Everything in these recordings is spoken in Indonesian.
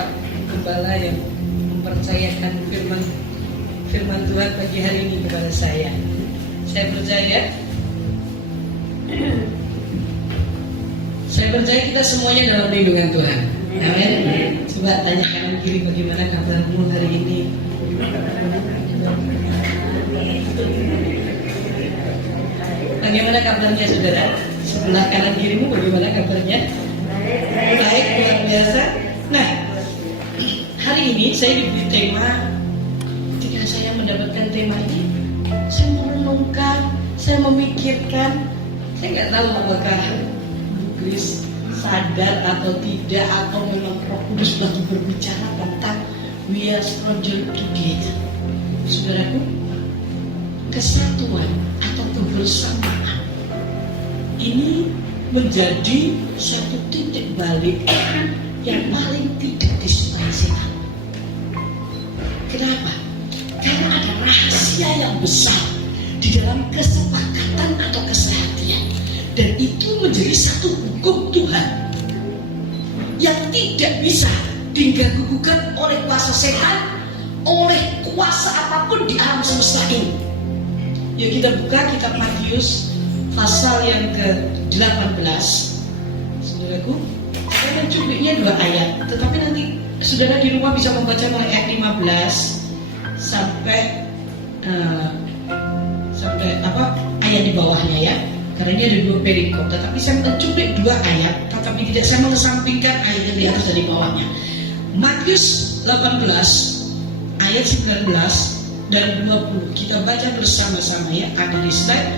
Bapak Gembala yang mempercayakan firman Tuhan pagi hari ini kepada saya. Saya percaya kita semuanya dalam lindungan Tuhan. Amin. Coba tanya kanan kiri, bagaimana kabarmu hari ini? Bagaimana kabarnya saudara? Sebelah kanan kirimu bagaimana kabarnya? Baik, luar biasa. Nah, hari ini saya diberi tema. Ketika saya mendapatkan tema ini, saya merenungkan, saya memikirkan. Saya nggak tahu apakah Chris sadar atau tidak, atau memang Roh Kudus lagi berbicara tentang we are stronger together. Saudaraku, kesatuan atau kebersamaan ini menjadi satu titik balik yang paling tidak disukai setan. Kenapa? Karena ada rahasia yang besar di dalam kesepakatan atau kesehatian, dan itu menjadi satu hukum Tuhan yang tidak bisa diganggu-gugat oleh kuasa setan, oleh kuasa apapun di alam semesta ini. Yuk kita buka kitab Matius pasal yang ke-18. Saudaraku, saya mencupliknya 2 ayat, tetapi nanti saudara di rumah bisa membaca mulai ayat 15 sampai ayat di bawahnya ya. Karena ini ada 2 perikop, tetapi saya mencuplik 2 ayat, tetapi tidak saya mengesampingkan ayat yang di atas dari bawahnya. Matius 18 ayat 19 dan 20. Kita baca bersama-sama ya, ada di slide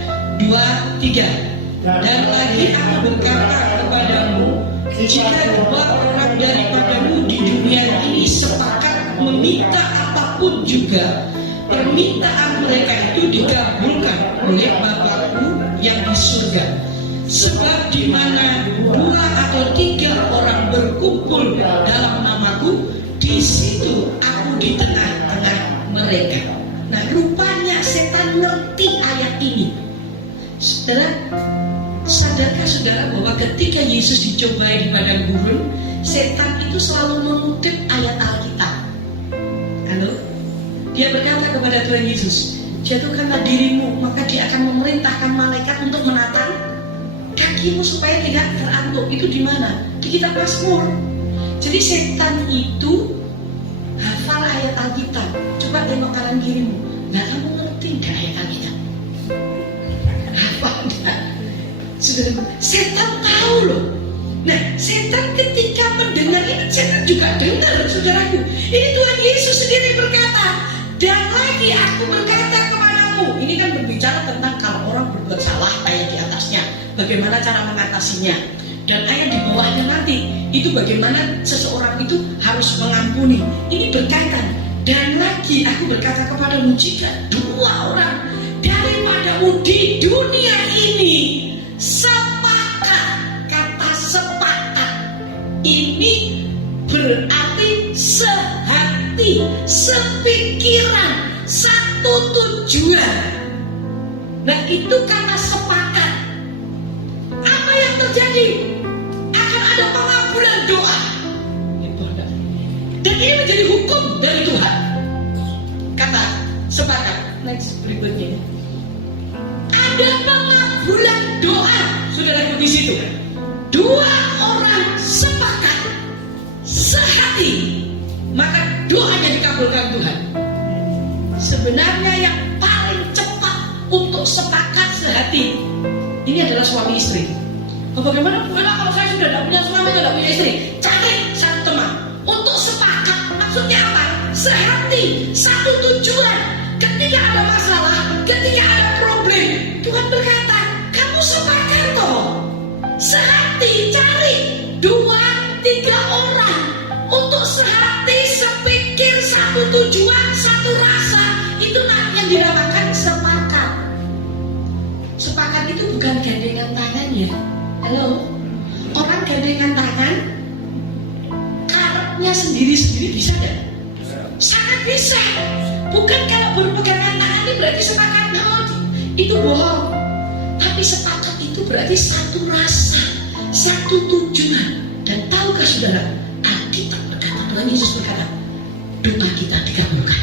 2-3. Dan lagi aku berkata kepadamu, jika 2 orang daripadamu di dunia ini sepakat meminta apapun juga, permintaan mereka itu dikabulkan oleh Bapakku yang di surga. Sebab di mana 2 atau 3 orang berkumpul dalam namaku, di situ aku di tengah-tengah mereka. Nah, rupanya setan ngerti ayat ini. Saudara, sadarkah saudara bahwa ketika Yesus dicobai di padang gurun, setan itu selalu mengutip ayat Alkitab. Halo? Dia berkata kepada Tuhan Yesus, jatuhkanlah dirimu, maka dia akan memerintahkan malaikat untuk menatang kakimu supaya tidak terantuk. Itu di mana? Di kitab Mazmur. Jadi setan itu hafal ayat Alkitab. Coba tengok kanan kirimu. Nah, kamu ngerti nggak ayat Alkitab? Hafal nggak? Saudara, setan tahu loh. Nah, setan ketika mendengar ini, setan juga dengar, saudaraku. Ini Tuhan Yesus sendiri berkata, dan lagi aku berkata kepadamu. Ini kan berbicara tentang kalau orang berbuat salah ayat di atasnya, bagaimana cara mengatasinya. Dan ayat di bawahnya nanti, itu bagaimana seseorang itu harus mengampuni. Ini berkaitan. Dan lagi aku berkata kepadamu, jika 2 orang daripadamu di dunia ini sepakat, kata sepakat ini berarti sehati, sepikiran, satu tujuan. Nah, itu kata sepakat. Apa yang terjadi? Akan ada pengaburan doa. Dan ini menjadi hukum dari Tuhan. Kata sepakat. Next berikutnya. Ada pengaburan doa, saudara di situ. 2 orang sepakat, sehati, maka doanya dikabulkan Tuhan. Sebenarnya yang paling cepat untuk sepakat sehati ini adalah suami istri. Bagaimana kalau saya sudah tidak punya suami, tidak punya istri? Cari satu teman untuk sepakat. Maksudnya apa? Sehati, satu tujuan. Ketika ada masalah, ketika ada problem, Tuhan berkata, kamu sepakat toh. Sehati, cari 2-3 orang untuk sehati, sepikir, satu tujuan, satu rasa. Itulah yang dinamakan sepakat. Sepakat itu bukan gandengan tangan ya. Halo, orang gandengan tangan karepnya sendiri-sendiri bisa gak? Sangat bisa. Bukan kalau berpegangan tangan ini berarti sepakat. No, itu bohong. Tapi sepakat itu berarti satu rasa, satu tujuan. Dan tahukah saudara, Alkitab berkata Tuhan Yesus berkata, doa kita dikabulkan.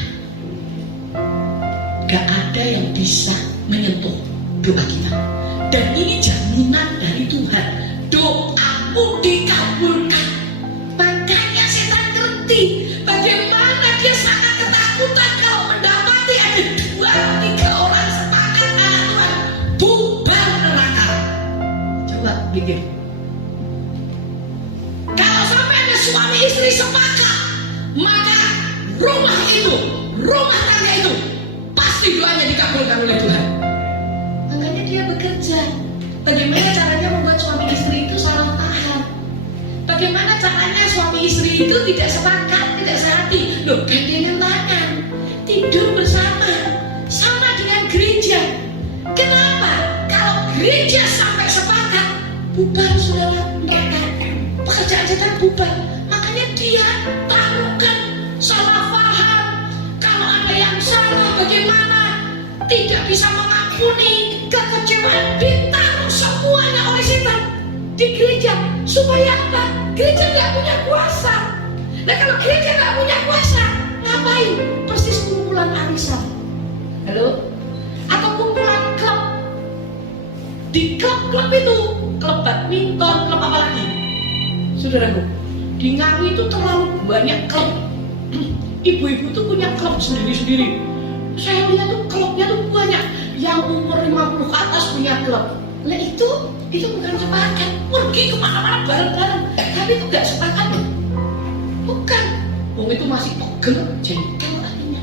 Gak ada yang bisa menyentuh doa kita. Dan ini jaminan dari Tuhan, doamu dikabulkan. Makanya setan ngerti bagaimana dia sangat ketakutan kalau mendapati ada 2-3 orang sepakat anak Tuhan bubar neraka. Coba pikir, kalau sampai ada suami istri sepakat, maka rumah tangga itu pasti doanya dikabulkan oleh Tuhan. Makanya dia bekerja. Bagaimana caranya membuat suami istri itu salah paham? Bagaimana caranya suami istri itu tidak sepakat, tidak sehati? Loh, gandengan tangan, tidur bersama, sama dengan gereja. Kenapa? Kalau gereja sampai sepakat, bubar saudara, mereka pekerjaan setan bubar. Makanya dia taruhkan salah paham. Kalau ada yang salah, bagaimana? Tidak bisa mengampuni kekecewaan, ditaruh semuanya oleh setan di gereja. Supaya apa? Gereja nggak punya kuasa. Nah, kalau gereja nggak punya kuasa, ngapain? Persis kumpulan arisan, halo? Atau kumpulan klub. Di klub itu, klub badminton, klub apa lagi? Saudaraku, di Ngawi itu terlalu banyak klub. Ibu-ibu tuh punya klub sendiri-sendiri. Saya lihat tuh klubnya tuh banyak. Yang umur 50 ke atas punya klub. Nah itu bukan sepakat. Pergi kemana-mana bareng-bareng, tapi itu gak sepakat loh. Bukan. Wong itu masih pegel, jengkel hatinya.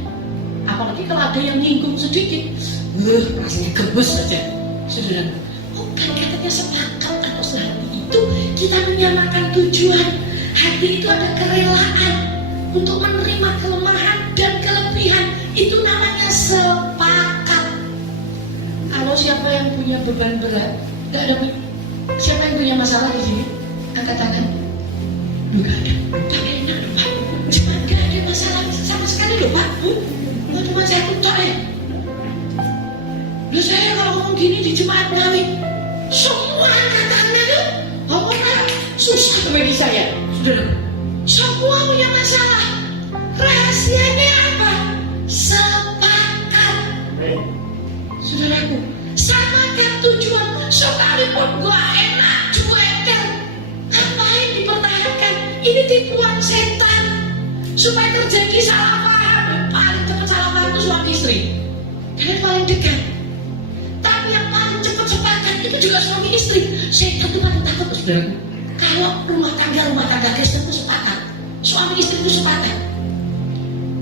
Apalagi kalau ada yang nyinggung sedikit, rasanya gemes saja. Saudara, bukan katanya sepakat atau sehati itu kita menyamakan tujuan. Hati itu ada kerelaan untuk menerima kelemahan dan kelebihan. Itu namanya sepakat. Kalau siapa yang punya beban berat, nggak ada. Siapa yang punya masalah di sini? Angkat tangan. Nggak ada. Tak enak loh Pak. Cuma nggak ada masalah sama sekali loh Pak. Cuma satu tak ya. Loh saya kalau ngomong gini di jemaat Ngawi, semua angkat tangan tuh ngomongnya susah bagi saya. Saudara, semua punya masalah. Rahasianya apa? Sepakat. Saudaraku, samakan tujuan. Sekalipun gua enak cuekan, ngapain dipertahankan? Ini tipuan setan supaya terjadi salah paham. Paling cepat salah paham itu suami istri, kalian paling dekat. Tapi yang paling cepat sepakat itu juga suami istri. Setan itu paling takut, saudaraku. Kalau rumah tangga Kristen itu sepakat, suami istri itu sepakat,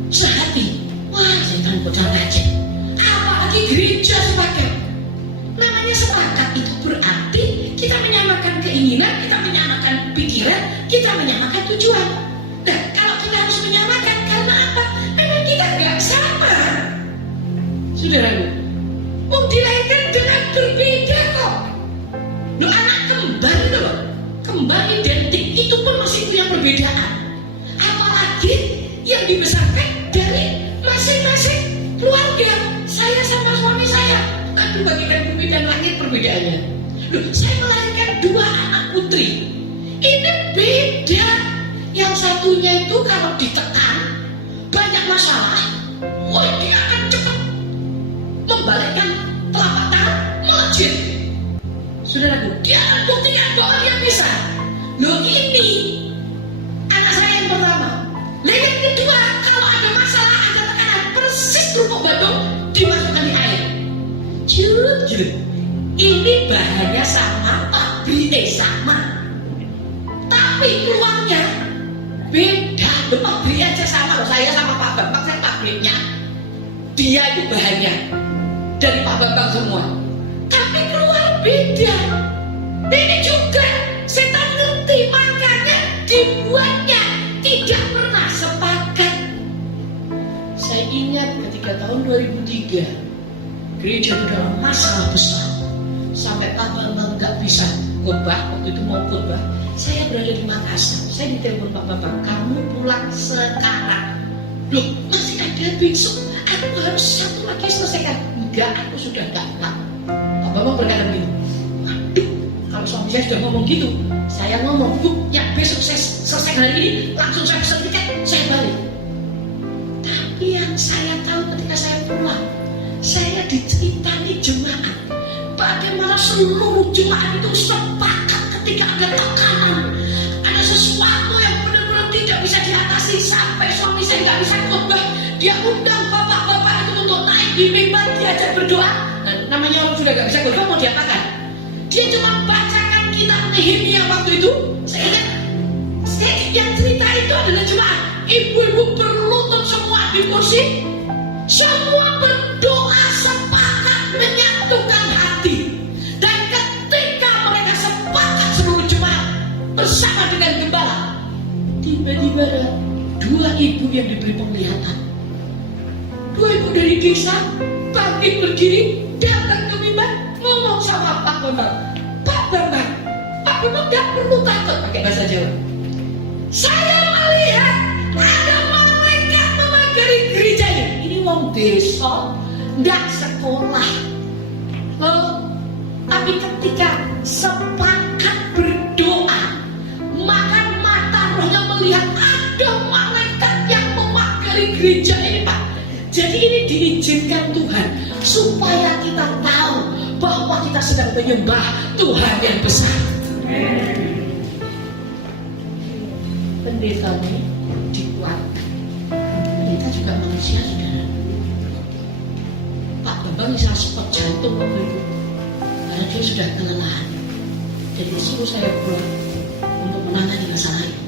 sehati, wah setan bocah rajin. Apalagi gereja sepakat. Namanya sepakat itu berarti kita menyamakan keinginan, kita menyamakan pikiran, kita menyamakan tujuan. Nah, kalau kita harus menyamakan, karena apa? Memang kita nggak sama. Saudaraku, dilahirkan dengan berbeda kok. Loh, anak kembar itu loh, kembar identik, itu pun masih punya perbedaan. Apalagi yang dibesarkan dari masing-masing keluarga. Saya sama suami saya, tapi bagikan bumi dan langit perbedaannya. Loh, saya melahirkan 2 anak putri. Ini beda. Yang satunya itu kalau ditekan banyak masalah, wah dia akan cepat membalikkan telapak tangan melejit. Saudaraku, dia akan buktikan bahwa dia bisa. Loh ini anak saya yang pertama. Yang kedua, kalau ada masalah, ada tekanan, persis kerupuk bandung dimasukkan di air. Jujur, ini bahannya sama, pabriknya sama, tapi keluarnya beda. Pabriknya aja sama loh. Saya sama Pak Bambang, saya pabriknya, dia itu bahannya dari Pak Bambang semua, tapi keluar beda. Ini juga setan ngerti, makanya dibuatnya tidak pernah sepakat. Saya ingat ketika tahun 2003 gereja itu dalam masalah besar, sampai Pak Bambang nggak bisa khotbah. Waktu itu mau khotbah, saya berada di Makassar. Saya ditelepon Pak Bambang, kamu pulang sekarang. Loh, masih ada besok, aku harus satu lagi selesaikan. Enggak, aku sudah nggak kuat. Pak Bambang berkata begini, waduh, kalau suami saya sudah ngomong gitu, saya ngomong, Bu, ya besok saya selesai hari ini, langsung saya pesan tiket, saya tahu ketika saya pulang, saya diceritani jemaat bagaimana seluruh jemaat itu sepakat ketika ada tekanan, ada sesuatu yang benar-benar tidak bisa diatasi, sampai suami saya nggak bisa khotbah, dia undang bapak-bapak itu untuk naik di mimbar diajak berdoa. Nah, namanya orang sudah nggak bisa khotbah mau diapakan? Dia cuma bacakan kitab Nehemia waktu itu. Saya ingat, yang cerita itu adalah jemaat. Ibu-ibu berlutut semua di kursi, semua berdoa sepakat menyatukan hati. Dan ketika mereka sepakat seluruh jemaat bersama dengan gembala, tiba-tiba ada dua ibu yang diberi penglihatan. Dua ibu dari desa bangkit berdiri, datang ke mimbar, ngomong sama Pak Bambang. Pak Bambang gak perlu takut, pakai bahasa Jawa. Saya melihat ada malaikat memagari gereja ini. Ini wong desa, ndak sekolah. Tapi ketika sepakat berdoa, maka mata rohnya melihat ada malaikat yang memagari gereja ini, Pak. Jadi ini diizinkan Tuhan supaya kita tahu bahwa kita sedang menyembah Tuhan yang besar. Pendeta ini dikuat. Pendeta juga manusia, saudara. Pak Bambang bisa spot jantung waktu itu karena dia sudah kelelahan. Jadi suruh saya pulang untuk menangani masalah itu.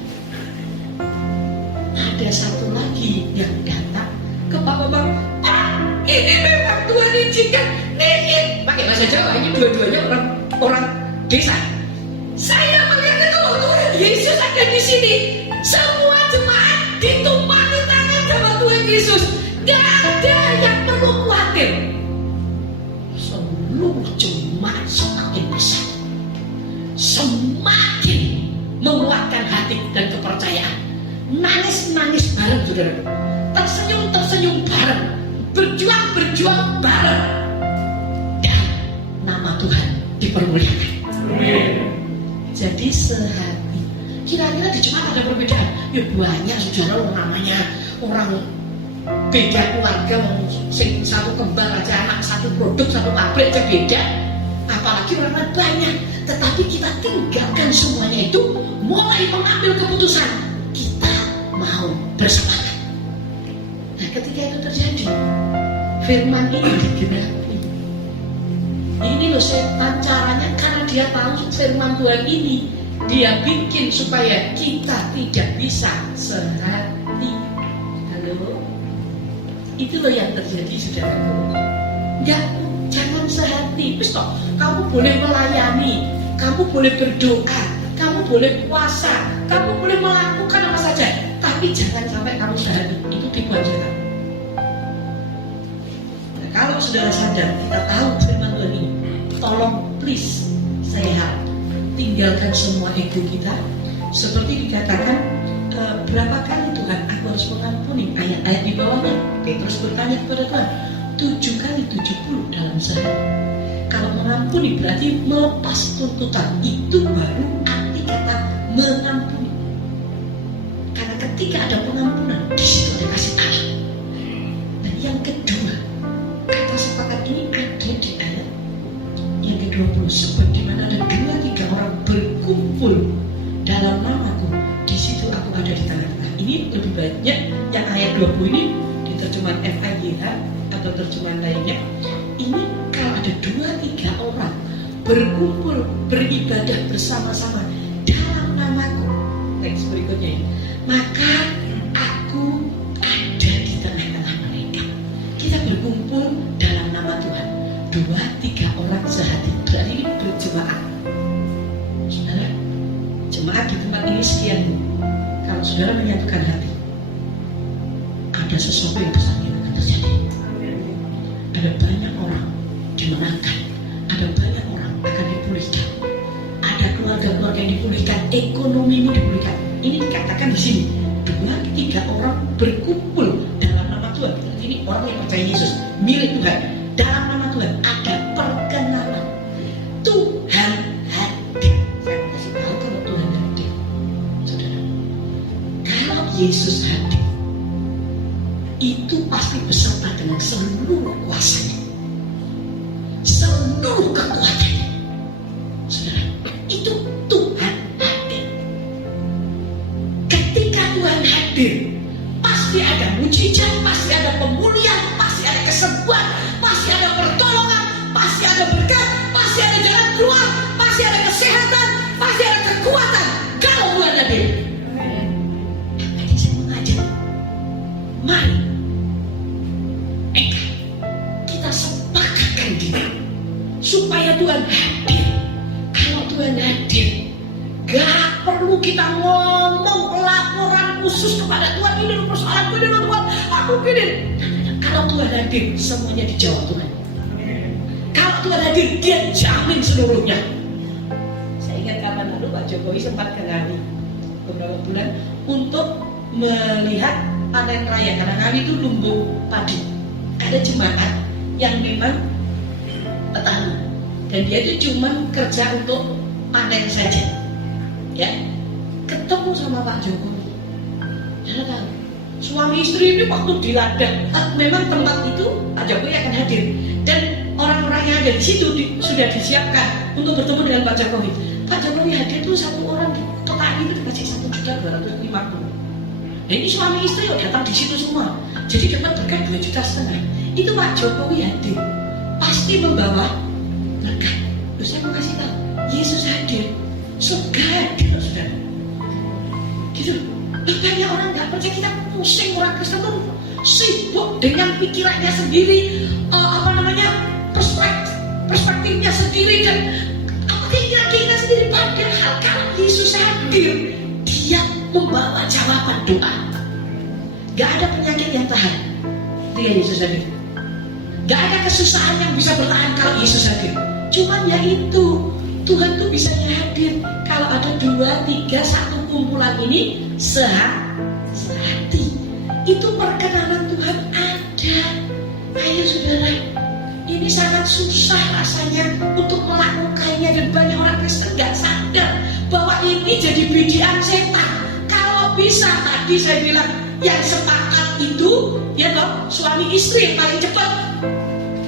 Ada satu lagi yang datang ke Pak Bambang. Ini memang Tuhan izinkan. Nih, pakai bahasa Jawa, ini dua-duanya orang desa. Saya melihat itu Tuhan Yesus ada di sini. Semua jemaat ditumpangi tangan sama Tuhan Yesus. Tidak ada yang perlu khawatir. Seluruh jemaat semakin besar, semakin menguatkan hati dan kepercayaan. Nangis-nangis bareng, saudara. Tersenyum-tersenyum bareng. Berjuang-berjuang bareng. Dan nama Tuhan dipermuliakan. Jadi sehati. Kira-kira di jemaat ada perbedaan? Ya banyak, saudara. Namanya orang beda keluarga, satu kembar aja, anak satu produk, satu pabrik aja beda. Apalagi orang banyak. Tetapi kita tinggalkan semuanya itu, mulai mengambil keputusan. Kita mau bersepakat. Nah, ketika itu terjadi, firman ini digenapi. Ini loh setan caranya, karena dia tahu firman Tuhan ini, dia bikin supaya kita tidak bisa sehati. Halo? Itu loh yang terjadi, saudaraku. Jangan sehati. Terus toh, kamu boleh melayani, kamu boleh berdoa, kamu boleh puasa, kamu boleh melakukan apa saja, tapi jangan sampai kamu sehati. Itu tipuan setan. Nah, kalau saudara sadar, kita tahu firman Tuhan ini, tolong please, saya harap tinggalkan semua ego kita. Seperti dikatakan, berapa kali Tuhan aku harus mengampuni? Ayat-ayat di bawahnya, Petrus bertanya kepada Tuhan, 7 kali 70 dalam sehari. Kalau mengampuni berarti melepas tuntutan. Itu baru arti kata mengampuni. Karena ketika ada pengampunan, di situ ada kasih Allah. Dan yang kedua, kata sepakat ini ada di ayat yang ke-20. Sebab di mana ada 2-3 orang berkumpul dalam namaku, di situ aku ada di tengah-tengah. Ini lebih banyak yang ayat 20 ini di terjemahan FIYH atau terjemahan lainnya. Ini kalau ada 2-3 orang berkumpul beribadah bersama-sama dalam namaku, teks berikutnya ini, maka aku ada di tengah-tengah mereka. Kita berkumpul dalam nama Tuhan, 2-3 orang sehati, berarti ini berjemaat. Saudara, jemaat di tempat ini sekian. Kalau saudara menyatukan hati, ada sesuatu yang besar yang akan terjadi. Ada banyak orang dimenangkan, ada banyak orang akan dipulihkan, ada keluarga-keluarga yang dipulihkan, ekonomimu dipulihkan. Ini dikatakan di sini, 2-3 orang berkumpul dalam nama Tuhan. Ini orang yang percaya Yesus, milik Tuhan. Dalam nama Tuhan ada perkenanan. Tuhan hadir. Saya kasih tahu kalau Tuhan hadir, saudara. Kalau Yesus hadir, itu pasti beserta dengan seluruh kuasanya, seluruh kekuatannya. Saudara, itu Tuhan hadir. Ketika Tuhan hadir, pasti ada mujizat, pasti ada pemulihan, pasti ada kesembuhan, pasti ada pertolongan, pasti ada berkat, pasti ada jalan keluar, pasti ada kesehatan, pasti ada kekuatan. Kalau Tuhan hadir, tadi saya mengajak, mari kita sepakatkan diri supaya Tuhan hadir. Kalau Tuhan hadir, gak perlu kita ngomong laporan khusus kepada Tuhan, ini persoalanku, ini Tuhan, aku gini. Kalau Tuhan hadir, semuanya dijawab Tuhan. Kalau Tuhan hadir, dia jamin seluruhnya. Saya ingat kapan lalu Pak Jokowi sempat ke Ngawi beberapa bulan untuk melihat panen raya, karena Ngawi itu lumbung padi. Ada jemaat yang memang petani, dan dia itu cuma kerja untuk panen saja, ya. Ketemu sama Pak Jokowi, ya, suami istri ini waktu di ladang, memang tempat itu Pak Jokowi akan hadir, dan orang-orang yang ada di situ sudah disiapkan untuk bertemu dengan Pak Jokowi. Pak Jokowi hadir itu satu orang di petani itu dikasih 1.250.000. Nah ini suami istri datang di situ semua, jadi dapat berkat 2,5 juta. Itu Pak Jokowi hadir, pasti membawa berkat. Terus saya mau kasih tahu, Yesus hadir, surga hadir, saudara. Gitu. Banyak orang nggak percaya, kita pusing, orang Kristen tuh sibuk dengan pikirannya sendiri, perspektifnya sendiri, dan keinginan sendiri. Padahal kalau Yesus hadir, dia membawa jawaban doa. Gak ada penyakit yang tahan ketika Yesus hadir. Gak ada kesusahan yang bisa bertahan kalau Yesus hadir. Cuman ya itu, Tuhan tuh bisa hadir kalau ada 2, 3, 1 kumpulan ini sehati. Itu perkenanan Tuhan ada. Ayo saudara, ini sangat susah rasanya untuk melakukannya, dan banyak orang Kristen gak sadar bahwa ini jadi bidian setan. Kalau bisa, tadi saya bilang yang sepakat itu ya toh suami istri yang paling cepat.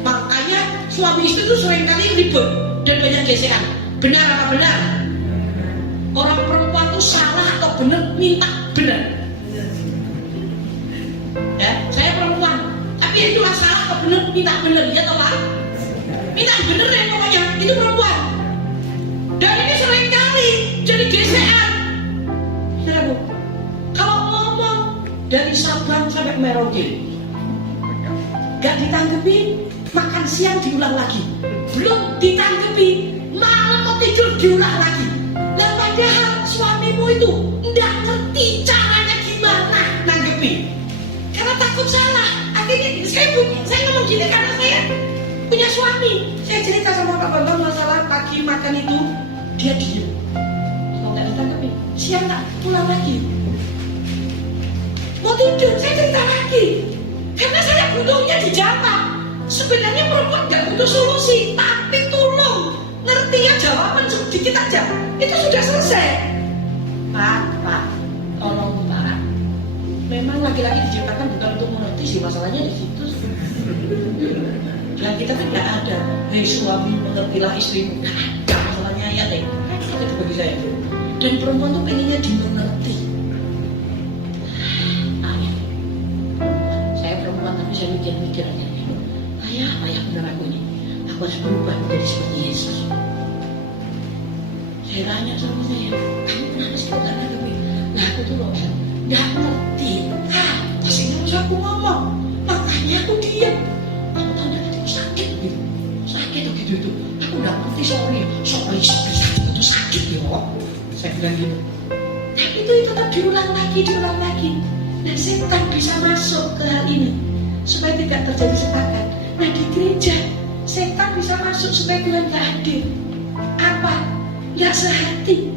Makanya suami istri itu seringkali ribut dan banyak gesekan. Benar apa benar? Orang perempuan itu salah atau benar, minta benar. Ya, saya perempuan, tapi itu salah atau benar, minta benar, ya toh Pak? Minta benar ya pokoknya, itu perempuan. Dan ini seringkali jadi gesekan. Ya Bu, kalau ngomong dari Sabang sampai Merauke, gak ditanggepi, makan siang diulang lagi, belum ditanggepi, malam mau tidur diulang lagi. Dan padahal suamimu itu nggak ngerti caranya gimana nanggepi, karena takut salah. Akhirnya saya ngomong gini karena saya punya suami. Saya cerita sama Pak Bambang masalah pagi makan itu, dia diem, kalau nggak ditanggepi, siang tak pulang lagi, mau tidur saya cerita lagi, karena saya butuhnya dijawab. Sebenarnya perempuan nggak butuh solusi, tapi tolong ngerti ya jawaban sedikit aja, itu sudah selesai. Pak, tolong Pak. Memang laki-laki diciptakan bukan untuk mengerti sih, masalahnya di situ. Dan kita tidak ada, hei suami mengertilah istrimu, nggak ada masalahnya ya deh. Itu bagi saya. Dan perempuan tuh pengennya dimengerti. Saya perempuan tapi saya mikir aja. Ayah benar aku ini, aku harus berubah menjadi seperti Yesus. Saya tanya sama saya, kamu kenapa sih kok gak nanggepi? Nah aku tuh loh, gak ngerti. Pasti harus aku ngomong, makanya aku diam. Aku tahu itu sakit gitu, sakit gitu. Aku gak ngerti sorry sakit itu sakit ya. Saya bilang gitu. Tapi itu tetap diulang lagi. Dan setan bisa masuk ke hal ini supaya tidak terjadi sepakat. Nah di gereja setan bisa masuk supaya Tuhan gak hadir. Apa? Gak sehati,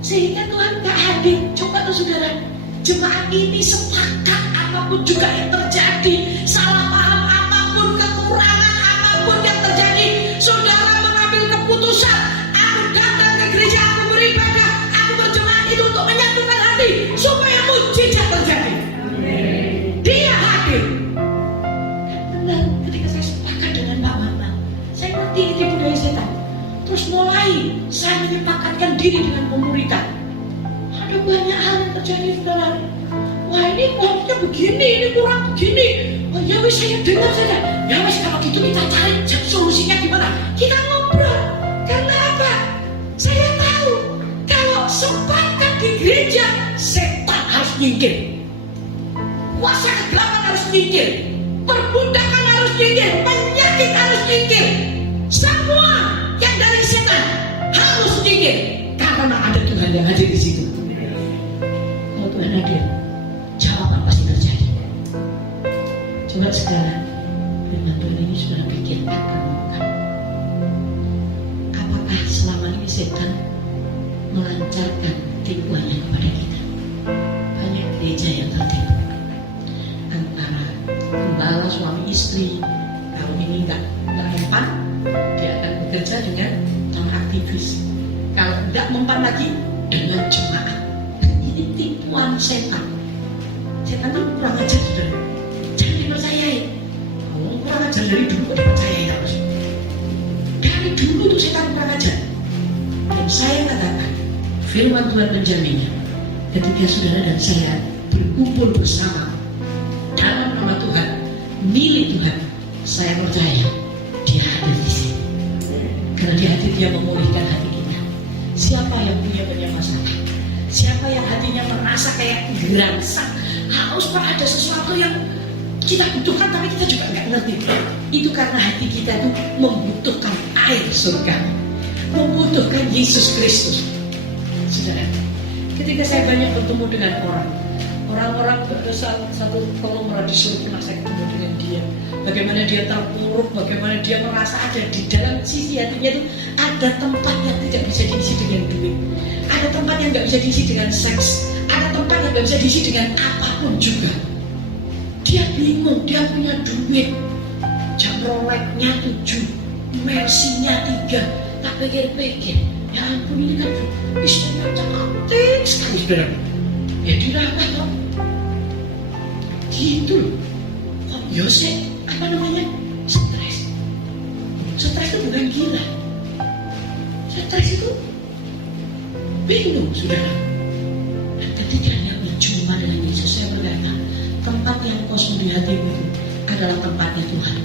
sehingga Tuhan gak hadir. Coba tuh saudara, jemaat ini sepakat apapun juga yang terjadi, salah paham apapun, kekurangan apapun yang terjadi, saudara mengambil keputusan, aku datang ke gereja, aku beribadah, aku berjemaat itu untuk menyatukan hati supaya mujizat terjadi. Dia hadir. begini, ini kurang begini. Oh ya wis, saya dengar saja. Ya wis, kalau gitu kita cari solusinya gimana? Kita ngobrol. Karena apa? Saya tahu kalau sepakat di gereja, setan harus nyingkir, kuasa kegelapan harus nyingkir, perbudakan harus nyingkir, penyakit harus nyingkir, semua yang dari setan harus nyingkir, karena ada Tuhan yang hadir di situ. Kalau Tuhan hadir, jawaban pasti terjadi. Coba sekarang firman Tuhan ini sudah bikin akan bukan. Apakah selama ini setan melancarkan tipuannya kepada kita? Banyak gereja yang tertipu antara gembala suami istri. Kalau ini nggak mempan, dia akan bekerja dengan aktivis. Kalau nggak mempan lagi, dengan jemaat. Ini tipuan setan. Setan itu kurang ajar, saudara. Jangan dipercayai. Oh, kurang ajar dari dulu kok dipercayai terus. Dari dulu tuh setan kurang ajar. Dan saya katakan, firman Tuhan menjaminnya. Ketika saudara dan saya berkumpul bersama dalam nama Tuhan, milik Tuhan, saya percaya Dia hadir di sini. Karena Dia hadir, Dia memulihkan hati kita. Siapa yang punya banyak masalah? Siapa yang hatinya merasa kayak gerasak, haus, ada sesuatu yang kita butuhkan tapi kita juga nggak ngerti. Itu karena hati kita itu membutuhkan air surga, membutuhkan Yesus Kristus. Saudara, ketika saya banyak bertemu dengan orang-orang ada satu konglomerat disuruh pernah saya ketemu dengan dia. Bagaimana dia terpuruk, bagaimana dia merasa ada di dalam sisi hatinya itu ada tempat yang tidak bisa diisi dengan duit, ada tempat yang nggak bisa diisi dengan seks, ada tempat yang nggak bisa diisi dengan apapun juga. Dia bingung, dia punya duit, jam Rolex-nya 7, Mercy-nya 3, tak pikir-pikir, ya ampun ini kan istrinya cantik sekali, saudara. Ya dirawat kok. Gitu loh. Kok Yosef, apa namanya? Stres. Stres itu bukan gila. Stres itu bingung, saudara. Dan ketika dia berjumpa dengan Yesus, saya berkata, tempat yang kosong di hatimu itu adalah tempatnya Tuhan.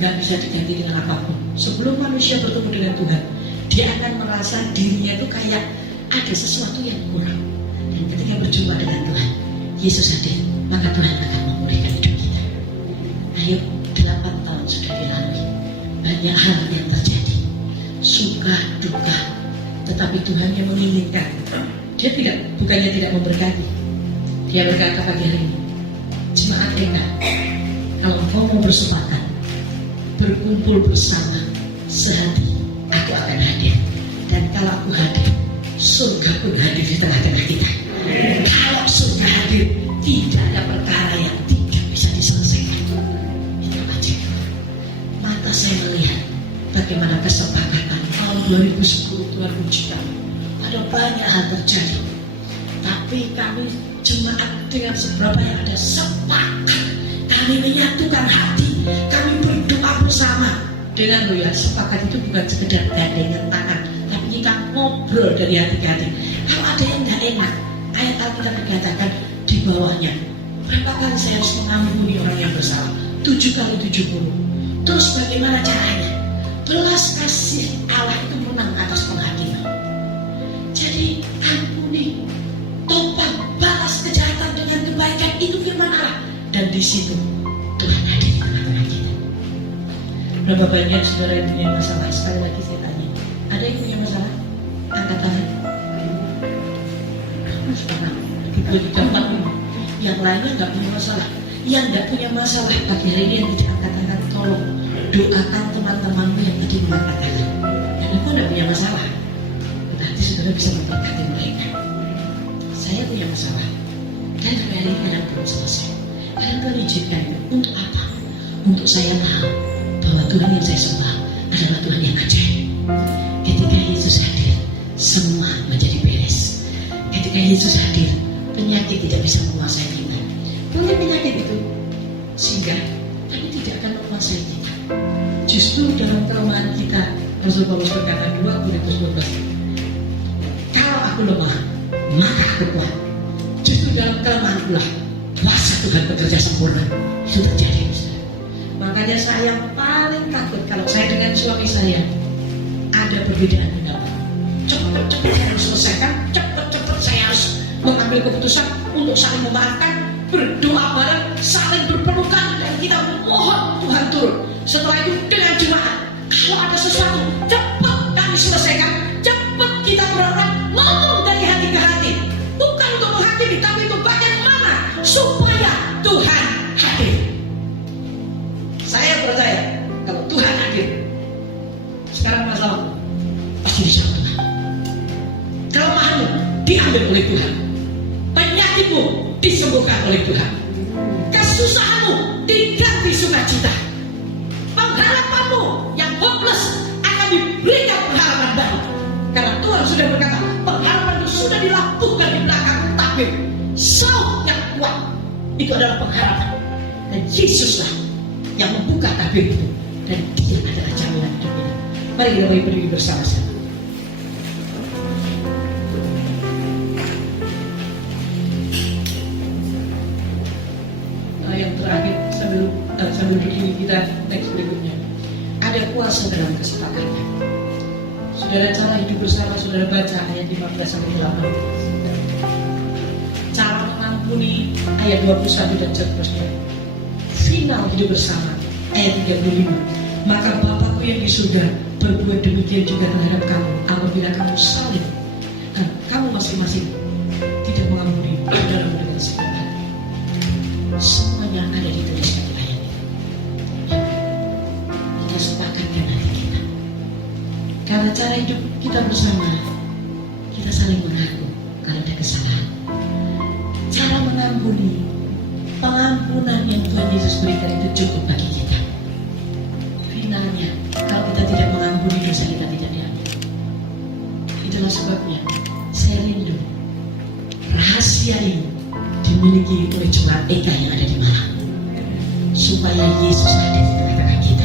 Gak bisa diganti dengan apapun. Sebelum manusia bertemu dengan Tuhan, dia akan merasa dirinya itu kayak ada sesuatu yang kurang. Dan ketika berjumpa dengan Tuhan, Yesus hadir, maka Tuhan akan memulihkan hidup kita. Ayo, 8 tahun sudah dilalui, banyak hal yang terjadi, suka duka, tetapi Tuhan yang menginginkan. Dia bukannya tidak memberkati. Dia berkata pagi hari ini, jemaat Eka, kalau engkau mau bersepakat, berkumpul bersama, sehati, aku akan hadir. Dan kalau aku hadir, surga pun hadir di tengah-tengah kita. Kalau surga hadir, tidak ada perkara yang tidak bisa diselesaikan. Itu aja. Mata saya melihat bagaimana kesepakatan tahun 2010 Tuhan uji kami. Ada banyak hal terjadi, tapi kami jemaat dengan seberapa yang ada sepakat. Kami menyatukan hati, kami berdoa bersama. Dengan sepakat itu bukan sekedar gandengan tangan, tapi kita ngobrol dari hati ke hati. Kalau ada yang tidak enak, ayat Alkitab dikatakan di bawahnya, berapa kali saya harus mengampuni orang yang bersalah? 7 kali 70. Terus bagaimana caranya? Belas kasih Allah itu menang atas penghakiman. Jadi ampuni, tobat, balas kejahatan dengan kebaikan, itu firman Allah. Dan di situ Tuhan hadir di tengah-tengah kita. Berapa banyak saudara yang punya masalah? Sekali lagi saya tanya, ada yang punya masalah? Angkat tangan. Sekarang di tempat ini, yang lainnya nggak punya masalah. Yang nggak punya masalah pagi hari ini yang tidak angkat tangan, tolong doakan teman-temanmu yang tadi mengangkat tangan. Yang itu nggak punya masalah. Nanti saudara bisa memberkati mereka. Saya punya masalah, dan sampai hari ini kadang belum selesai. Kadang Tuhan izinkan untuk apa? Untuk saya tahu bahwa Tuhan yang saya sembah adalah Tuhan yang ajaib. Ketika Yesus hadir, semua menjadi beres. Ketika Yesus hadir, penyakit tidak bisa menguasai kita. Boleh penyakit itu singgah, tapi tidak akan menguasai kita. Justru dalam kelemahan kita, Rasul Paulus berkata 2 Korintus 12, kalau aku lemah, maka aku kuat. Justru dalam kelemahan pula kuasa Tuhan bekerja sempurna. Itu terjadi. Makanya saya paling takut kalau saya dengan suami saya ada perbedaan pendapat. Cepat-cepat saya harus selesaikan, cepat-cepat saya harus mengambil keputusan untuk saling memaafkan, berdoa bareng, saling berpelukan, dan kita mohon Tuhan turun. Setelah itu dengan jemaat, kalau ada sesuatu cepat kami selesaikan, cepat kita berdoa, ngomong dari hati ke hati, bukan untuk menghakimi, tapi untuk bagaimana supaya Tuhan hadir. Saya percaya kalau Tuhan hadir, sekarang masalah pasti disambut Tuhan. Kelemahanmu diambil oleh Tuhan, penyakitmu disembuhkan oleh Tuhan, kesusahanmu diganti sukacita, pengharapanmu yang hopeless akan diberikan pengharapan baru. Karena Tuhan sudah berkata, pengharapan itu sudah dilakukan di belakang tabir. Saut yang kuat itu adalah pengharapan, dan Yesuslah yang membuka tabir itu, dan Dia adalah jaminan hidup ini. Mari kita berdiri bersama-sama. Yang terakhir sambil berdiri kita next berikutnya. Ada kuasa dalam kesepakatan. Saudara cara hidup bersama, saudara baca ayat 15 sampai 18. Cara mengampuni ayat 21 dan seterusnya. Final hidup bersama ayat 35. Maka Bapakku yang di surga berbuat demikian juga terhadap kamu apabila kamu saling kamu masing-masing tidak mengampuni saudaramu dengan sepenuh hati. Semuanya ada dituliskan di ayat ini. Kita sepakatkan hati kita. Karena cara hidup kita bersama, kita saling mengaku kalau ada kesalahan. Cara mengampuni, pengampunan yang Tuhan Yesus berikan itu cukup bagi kita. Finalnya, kalau kita tidak mengampuni, dosa kita tidak diampuni. Itulah sebabnya saya rindu rahasia ini dimiliki oleh jemaat Eka yang ada di Malang, supaya Yesus hadir di tengah-tengah kita.